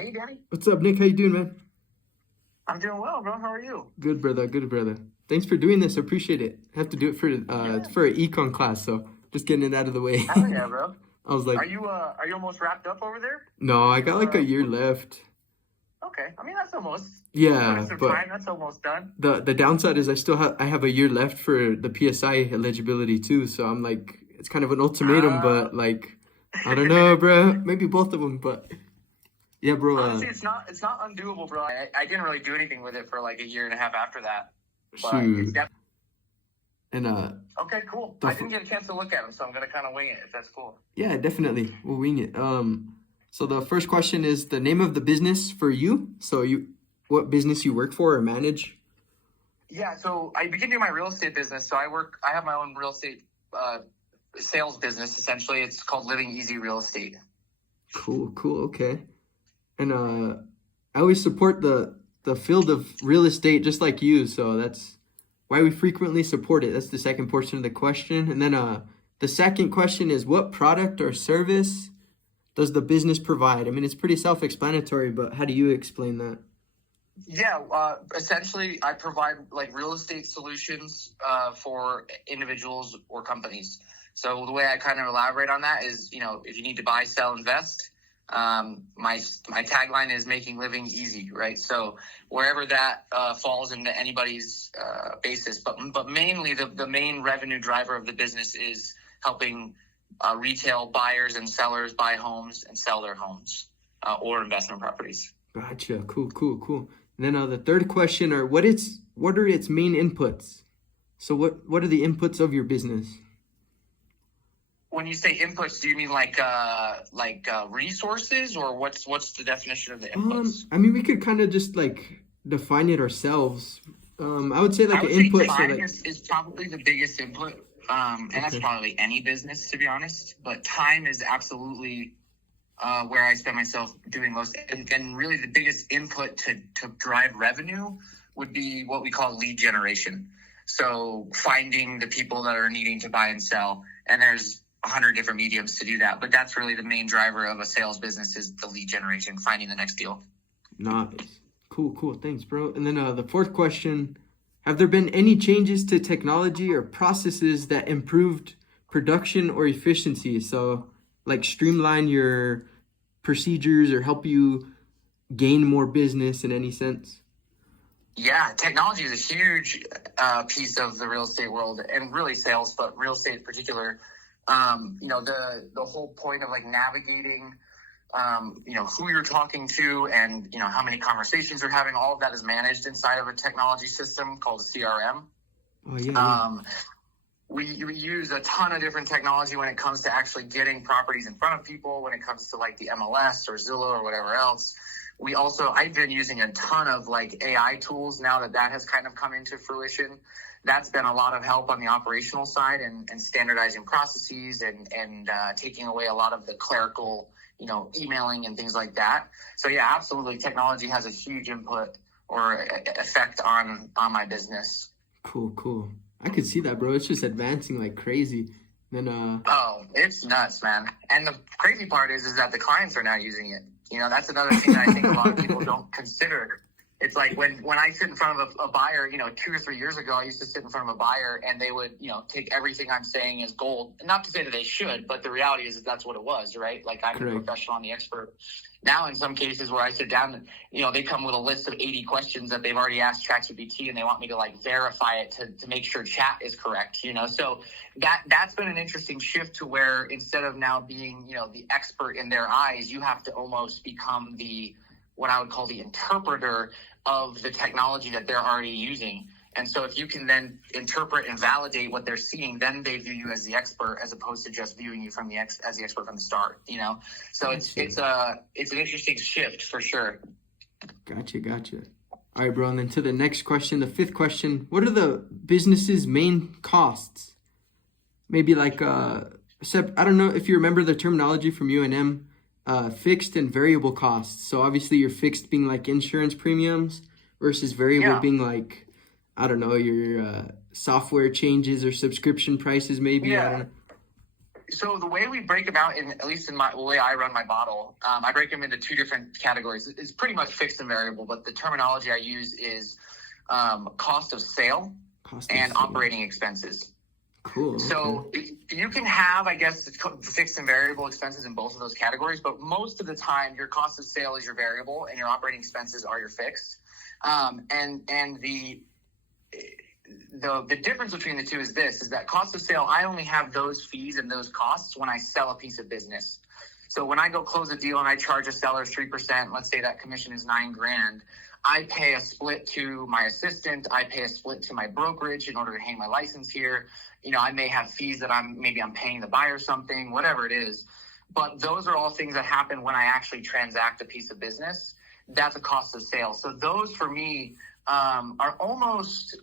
Hey, Danny. What's up, Nick? How you doing, man? I'm doing well, bro. How are you? Good, brother. Good, brother. Thanks for doing this. I appreciate it. I have to do it Yeah. for an econ class, so just getting it out of the way. Hell yeah, bro. I was like, Are you almost wrapped up over there? no, Are I you got like a year left. okay. I mean, that's almost you put in Yeah, some but time. That's almost done. the downside is I have a year left for the PSI eligibility too. So I'm like, it's kind of an ultimatum, Uh, but like, I don't know, bro. Maybe both of them, but yeah, bro. Honestly, it's not undoable, bro. I didn't really do anything with it for like a year and a half after that, but it's Shoot, definitely and okay. Cool. the I didn't get a chance to look at them, so I'm gonna kind of wing it. If that's cool. Yeah, definitely. We'll wing it. So the first question is the name of the business for you. So what business you work for or manage? Yeah. So I began doing my real estate business. So I have my own real estate sales business. Essentially, it's called Living Easy Real Estate. Cool, cool. Okay. And I always support the field of real estate just like you. So that's why we frequently support it. That's the second portion of the question. And then the second question is what product or service does the business provide? I mean, it's pretty self-explanatory, but how do you explain that? Yeah, essentially, I provide like real estate solutions for individuals or companies. So the way I kind of elaborate on that is, if you need to buy, sell, invest, my tagline is making living easy, right? So wherever that falls into anybody's basis, but mainly the main revenue driver of the business is helping retail buyers and sellers buy homes and sell their homes or investment properties. Gotcha. Cool, cool, cool. And then the third question are what are its main inputs? So what are the inputs of your business? When you say inputs, do you mean like resources, or what's the definition of the inputs? I mean we could kind of just like define it ourselves. I would say I like an would say input. So time like is probably the biggest input, and that's okay, probably any business, to be honest. But time is absolutely where I spend myself doing most, and really the biggest input to drive revenue would be what we call lead generation. So finding the people that are needing to buy and sell, and there's 100 different mediums to do that, but that's really the main driver of a sales business is the lead generation, finding the next deal. nice. Cool, cool. Thanks, bro. And then the fourth question, have there been any changes to technology or processes that improved production or efficiency? So like streamline your procedures or help you gain more business in any sense? Yeah, technology is a huge piece of the real estate world, and really sales, but real estate in particular. The whole point of like navigating, who you're talking to, and how many conversations you're having. All of that is managed inside of a technology system called CRM. Oh yeah, yeah. We use a ton of different technology when it comes to actually getting properties in front of people, when it comes to like the MLS or Zillow or whatever else. I've been using a ton of like AI tools now that has kind of come into fruition. That's been a lot of help on the operational side and standardizing processes and taking away a lot of the clerical, emailing and things like that. So yeah, absolutely. Technology has a huge input or effect on my business. Cool, cool. I could see that, bro. It's just advancing like crazy. Then Oh, it's nuts, man. And the crazy part is that the clients are now using it. That's another thing that I think a lot of people don't consider. It's like when I sit in front of a buyer, 2 or 3 years ago, I used to sit in front of a buyer and they would, take everything I'm saying as gold. Not to say that they should, but the reality is that that's what it was, right? Like I'm the correct. professional and the expert. Now, in some cases where I sit down, they come with a list of 80 questions that they've already asked ChatGPT, and they want me to like verify it to make sure chat is correct, So that's been an interesting shift to where instead of now being, the expert in their eyes, you have to almost become what I would call the interpreter of the technology that they're already using. And so if you can then interpret and validate what they're seeing, then they view you as the expert as opposed to just viewing you as the expert from the start, So it's an interesting shift for sure. Gotcha. All right, bro. And then to the next question, the fifth question, what are the business's main costs? Maybe like I don't know if you remember the terminology from UNM, fixed and variable costs. So obviously your fixed being like insurance premiums versus variable Yeah. being like, I don't know, your software changes or subscription prices maybe. I don't Yeah. know. So the way we break them out, at least in the way I run my model, I break them into two different categories. It's pretty much fixed and variable, but the terminology I use is cost of sale and operating expenses. Cool. So you can have, I guess, fixed and variable expenses in both of those categories, but most of the time your cost of sale is your variable and your operating expenses are your fixed. And the difference between the two is that cost of sale, I only have those fees and those costs when I sell a piece of business. So when I go close a deal and I charge a seller 3%, let's say that commission is $9,000, I pay a split to my assistant. I pay a split to my brokerage in order to hang my license here. I may have fees that I'm paying the buyer something, whatever it is. But those are all things that happen when I actually transact a piece of business. That's a cost of sale. So those for me are almost,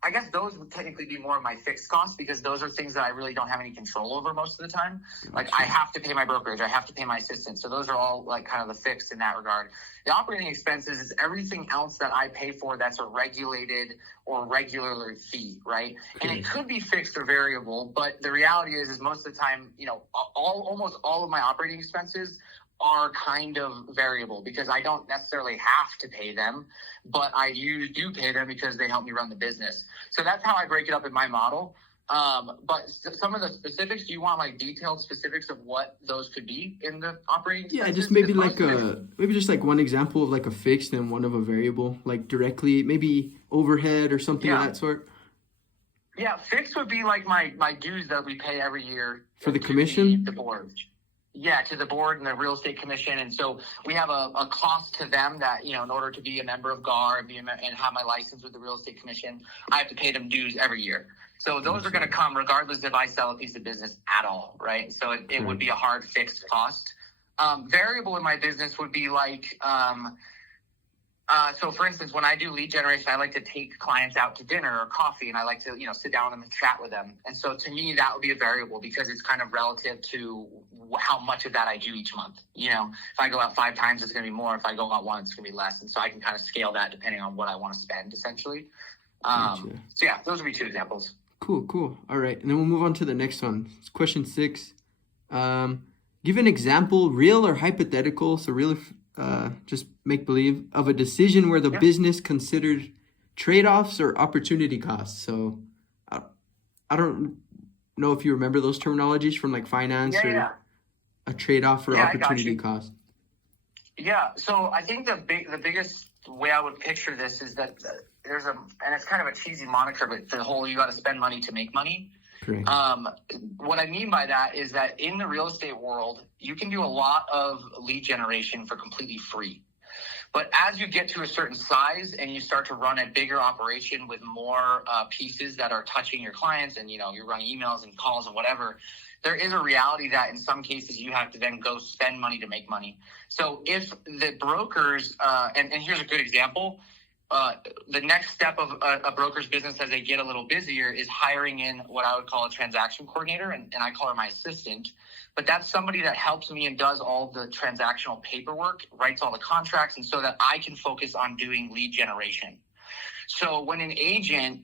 I guess those would technically be more of my fixed costs because those are things that I really don't have any control over most of the time. Like I have to pay my brokerage, I have to pay my assistant. So those are all like kind of the fixed in that regard. The operating expenses is everything else that I pay for that's a regulated or regular fee, right? And it could be fixed or variable, but the reality is most of the time, almost all of my operating expenses are kind of variable because I don't necessarily have to pay them, but I do pay them because they help me run the business. So that's how I break it up in my model. But some of the specifics, do you want like detailed specifics of what those could be in the operating expenses? Yeah, just maybe just like one example of like a fixed and one of a variable, like directly, maybe overhead or something of that sort. Yeah, fixed would be like my dues that we pay every year. For the commission? The board. Yeah, to the board and the real estate commission. And so we have a cost to them that, in order to be a member of GAR and have my license with the real estate commission, I have to pay them dues every year. So those are going to come regardless if I sell a piece of business at all, right? So it would be a hard fixed cost. Variable in my business would be like, so for instance, when I do lead generation, I like to take clients out to dinner or coffee, and I like to, sit down and chat with them. And so to me, that would be a variable because it's kind of relative to how much of that I do each month. If I go out 5 times, it's going to be more. If I go out once, it's going to be less. And so I can kind of scale that depending on what I want to spend, essentially. So yeah, those would be 2 examples. Cool. All right. And then we'll move on to the next one. It's question 6. Give an example, real or hypothetical. So real, just make believe of a decision where the business considered trade-offs or opportunity costs. So I don't know if you remember those terminologies from like finance or a trade-off or opportunity cost. Yeah. So I think the biggest way I would picture this is that and it's kind of a cheesy moniker, but the whole, you got to spend money to make money. Correct. What I mean by that is that in the real estate world, you can do a lot of lead generation for completely free. But as you get to a certain size and you start to run a bigger operation with more pieces that are touching your clients and, you're running emails and calls and whatever, there is a reality that in some cases you have to then go spend money to make money. So if the brokers, and here's a good example, the next step of a broker's business as they get a little busier is hiring in what I would call a transaction coordinator, and I call her my assistant. But that's somebody that helps me and does all the transactional paperwork, writes all the contracts, and so that I can focus on doing lead generation. So when an agent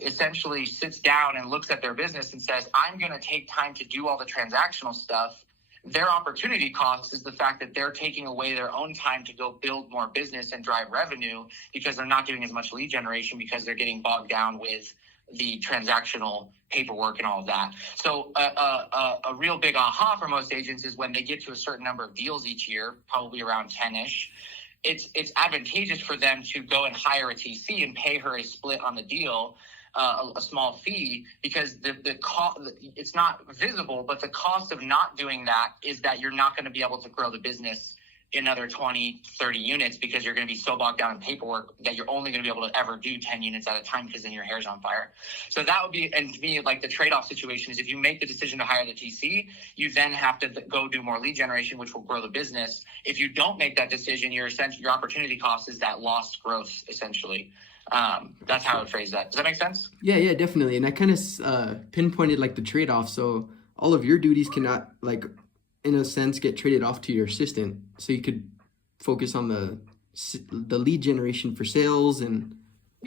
essentially sits down and looks at their business and says, I'm going to take time to do all the transactional stuff, their opportunity cost is the fact that they're taking away their own time to go build more business and drive revenue because they're not doing as much lead generation because they're getting bogged down with the transactional paperwork and all of that. So a real big aha for most agents is when they get to a certain number of deals each year, probably around 10-ish, it's advantageous for them to go and hire a TC and pay her a split on the deal, a small fee, because the cost, it's not visible, but the cost of not doing that is that you're not going to be able to grow the business another 20, 30 units because you're going to be so bogged down in paperwork that you're only going to be able to ever do 10 units at a time because then your hair's on fire. So that would be, and to me, like the trade-off situation is if you make the decision to hire the TC, you then have to go do more lead generation, which will grow the business. If you don't make that decision, your opportunity cost is that lost growth, essentially. That's how I would phrase that. Does that make sense? Yeah, definitely. And I kind of pinpointed like the trade-off. So all of your duties cannot, like, in a sense, get traded off to your assistant. So you could focus on the lead generation for sales and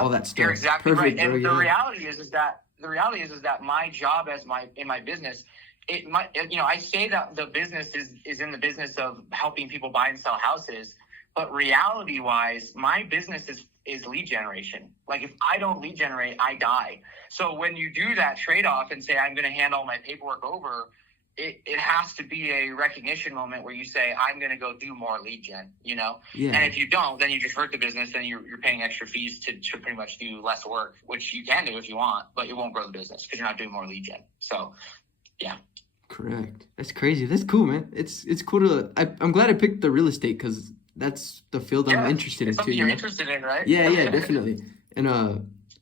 all that stuff. You're exactly Perfect, right. And bro, the reality is that the reality is that my job in my business, I say that the business is in the business of helping people buy and sell houses, but reality wise, my business is lead generation. Like if I don't lead generate, I die. So when you do that trade-off and say, I'm going to hand all my paperwork over, it has to be a recognition moment where you say, I'm going to go do more lead gen, Yeah. And if you don't, then you just hurt the business. Then you're paying extra fees to pretty much do less work, which you can do if you want, but it won't grow the business because you're not doing more lead gen. So, yeah. Correct. That's crazy. That's cool, man. It's cool to. I'm glad I picked the real estate because that's the field I'm interested in something too. You're interested in, right? Yeah, definitely. And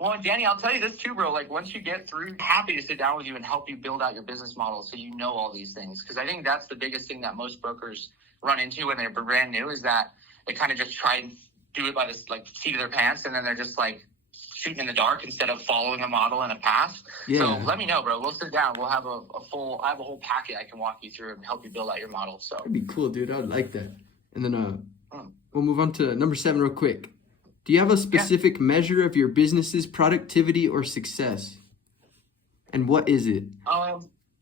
Well, Danny, I'll tell you this too, bro. Like once you get through, happy to sit down with you and help you build out your business model so you know all these things. Because I think that's the biggest thing that most brokers run into when they're brand new is that they kind of just try and do it by this like seat of their pants, and then they're just like shooting in the dark instead of following a model and a path. Yeah. So let me know, bro. We'll sit down. We'll have I have a whole packet I can walk you through and help you build out your model. So that'd be cool, dude. I'd like that. And then we'll move on to number 7 real quick. Do you have a specific measure of your business's productivity or success? And what is it?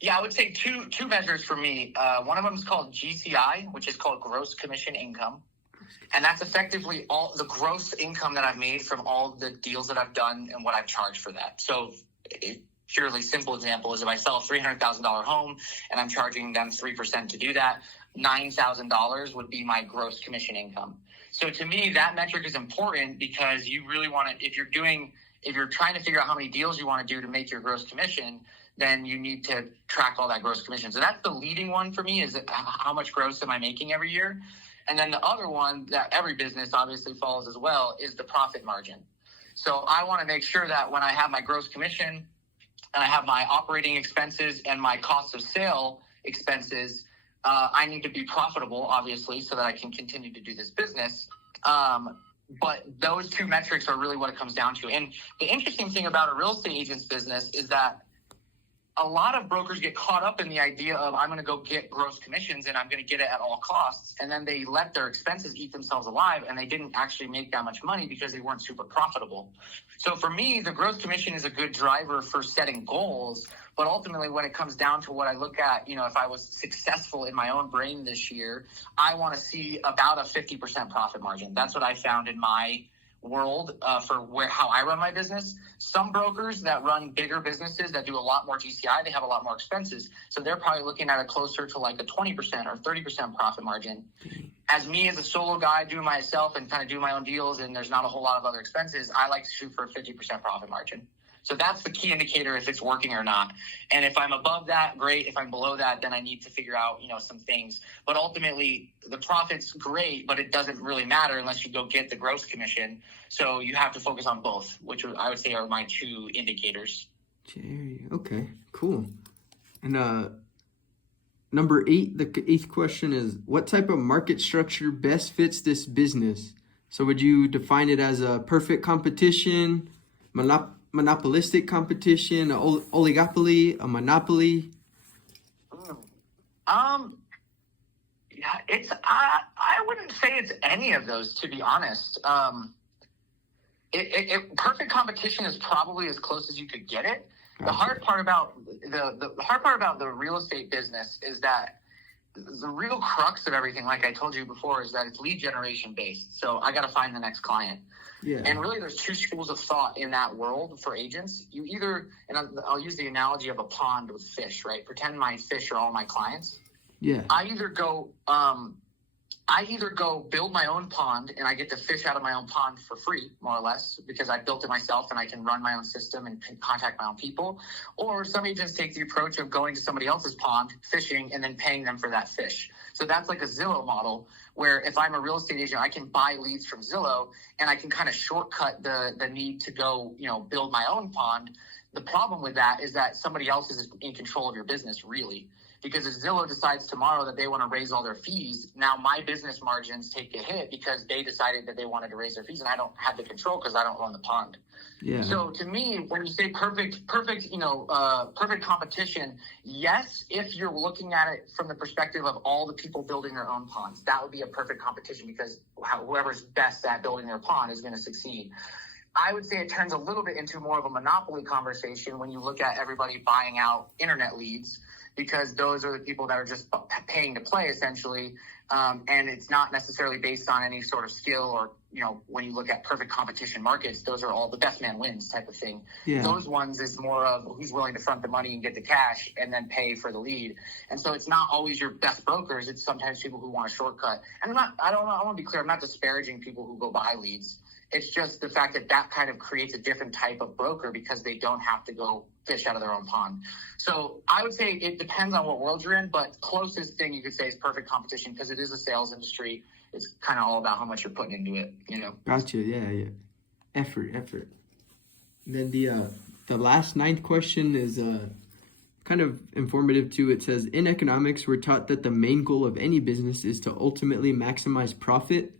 Yeah, I would say two measures for me. One of them is called GCI, which is called gross commission income. And that's effectively all the gross income that I've made from all the deals that I've done and what I've charged for that. So a purely simple example is if I sell a $300,000 home and I'm charging them 3% to do that, $9,000 would be my gross commission income. So to me, that metric is important because you really want to, if you're trying to figure out how many deals you want to do to make your gross commission, then you need to track all that gross commission. So that's the leading one for me is how much gross am I making every year? And then the other one that every business obviously follows as well is the profit margin. So I want to make sure that when I have my gross commission and I have my operating expenses and my cost of sale expenses, I need to be profitable, obviously, so that I can continue to do this business. But those two metrics are really what it comes down to. And the interesting thing about a real estate agent's business is that a lot of brokers get caught up in the idea of I'm going to go get gross commissions and I'm going to get it at all costs. And then they let their expenses eat themselves alive and they didn't actually make that much money because they weren't super profitable. So for me, the gross commission is a good driver for setting goals. But ultimately, when it comes down to what I look at, if I was successful in my own brain this year, I want to see about a 50% profit margin. That's what I found in my world for how I run my business. Some brokers that run bigger businesses that do a lot more GCI, they have a lot more expenses. So they're probably looking at it closer to like a 20% or 30% profit margin. As me as a solo guy doing myself and kind of do my own deals and there's not a whole lot of other expenses, I like to shoot for a 50% profit margin. So that's the key indicator if it's working or not. And if I'm above that, great. If I'm below that, then I need to figure out, some things. But ultimately, the profit's great, but it doesn't really matter unless you go get the gross commission. So you have to focus on both, which I would say are my two indicators. Jerry, okay, cool. And number 8, the 8th question is, what type of market structure best fits this business? So would you define it as a perfect competition, monopolistic competition, an oligopoly, a monopoly? Yeah, I wouldn't say it's any of those, to be honest. Perfect competition is probably as close as you could get it. Gotcha. The hard part about the real estate business is that the real crux of everything, like I told you before, is that it's lead generation based. So I got to find the next client. Yeah. And really, there's two schools of thought in that world for agents. You either, and I'll use the analogy of a pond with fish, right? Pretend my fish are all my clients. Yeah. I either go build my own pond and I get to fish out of my own pond for free, more or less, because I built it myself and I can run my own system and contact my own people. Or some agents take the approach of going to somebody else's pond, fishing, and then paying them for that fish. So that's like a Zillow model where if I'm a real estate agent, I can buy leads from Zillow and I can kind of shortcut the need to go, build my own pond. The problem with that is that somebody else is in control of your business, really. Because if Zillow decides tomorrow that they want to raise all their fees, now my business margins take a hit because they decided that they wanted to raise their fees and I don't have the control because I don't run the pond. Yeah. So to me, when you say perfect competition, yes, if you're looking at it from the perspective of all the people building their own ponds, that would be a perfect competition because whoever's best at building their pond is going to succeed. I would say it turns a little bit into more of a monopoly conversation when you look at everybody buying out internet leads, because those are the people that are just paying to play essentially. And it's not necessarily based on any sort of skill or, when you look at perfect competition markets, those are all the best man wins type of thing. Yeah. Those ones is more of who's willing to front the money and get the cash and then pay for the lead. And so it's not always your best brokers. It's sometimes people who want a shortcut. And I want to be clear, I'm not disparaging people who go buy leads. It's just the fact that kind of creates a different type of broker because they don't have to go fish out of their own pond. So I would say it depends on what world you're in, but closest thing you could say is perfect competition because it is a sales industry. It's kind of all about how much you're putting into it, Gotcha. Yeah. Effort. And then the last ninth question is kind of informative too. It says, in economics, we're taught that the main goal of any business is to ultimately maximize profit.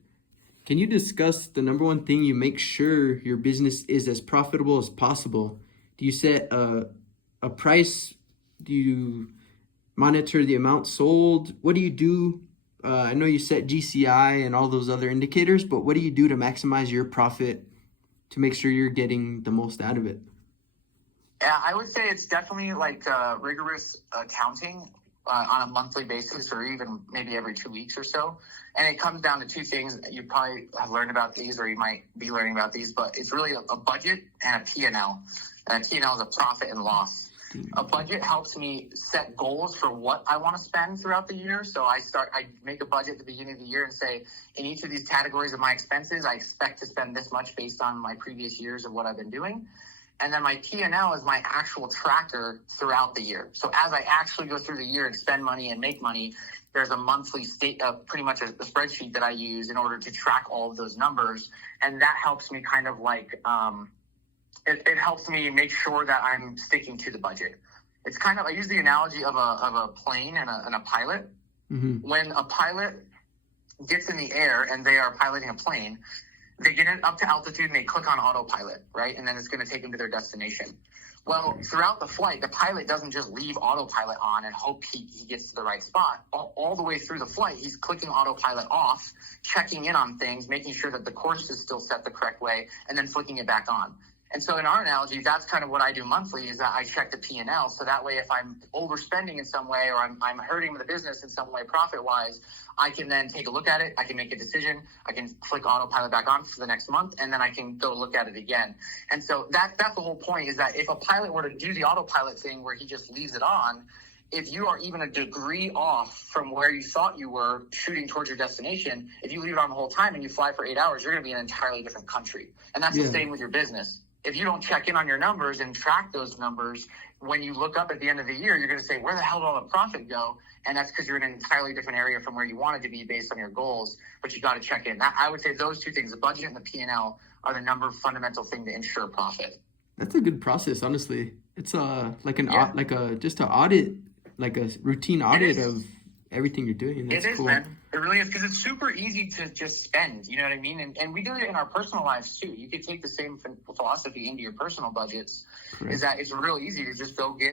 Can you discuss the number one thing you make sure your business is as profitable as possible? Do you set a price? Do you monitor the amount sold? What do you do? I know you set GCI and all those other indicators, but what do you do to maximize your profit to make sure you're getting the most out of it? Yeah, I would say it's definitely like rigorous accounting on a monthly basis or even maybe every 2 weeks or so. And it comes down to two things. You probably have learned about these or you might be learning about these, but it's really a budget and a P&L. And a P&L is a profit and loss. A budget helps me set goals for what I want to spend throughout the year. So I make a budget at the beginning of the year and say, in each of these categories of my expenses, I expect to spend this much based on my previous years of what I've been doing. And then my P&L is my actual tracker throughout the year. So as I actually go through the year and spend money and make money, there's a monthly pretty much a spreadsheet that I use in order to track all of those numbers. And that helps me kind of like, it helps me make sure that I'm sticking to the budget. It's kind of, I use the analogy of a plane and a pilot. Mm-hmm. When a pilot gets in the air and they are piloting a plane, they get it up to altitude and they click on autopilot, right? And then it's going to take them to their destination. Well, throughout the flight, the pilot doesn't just leave autopilot on and hope he gets to the right spot. All the way through the flight, he's clicking autopilot off, checking in on things, making sure that the course is still set the correct way, and then flicking it back on. And so in our analogy, that's kind of what I do monthly is that I check the P&L. So that way, if I'm overspending in some way or I'm hurting the business in some way profit-wise, I can then take a look at it. I can make a decision. I can click autopilot back on for the next month, and then I can go look at it again. And so that's the whole point is that if a pilot were to do the autopilot thing where he just leaves it on, if you are even a degree off from where you thought you were shooting towards your destination, if you leave it on the whole time and you fly for 8 hours, you're going to be in an entirely different country. And that's the same with your business. If you don't check in on your numbers and track those numbers, when you look up at the end of the year, you're going to say, where the hell did all the profit go? And that's because you're in an entirely different area from where you wanted to be based on your goals, but you got to check in. I would say those two things, the budget and the P&L, are the fundamental thing to ensure profit. That's a good process, honestly. It's just an audit, like a routine audit of everything you're doing. That's it is, cool. Man. It really is, because it's super easy to just spend, you know what I mean? And we do it in our personal lives too. You could take the same philosophy into your personal budgets. Correct. Is that it's real easy to just go get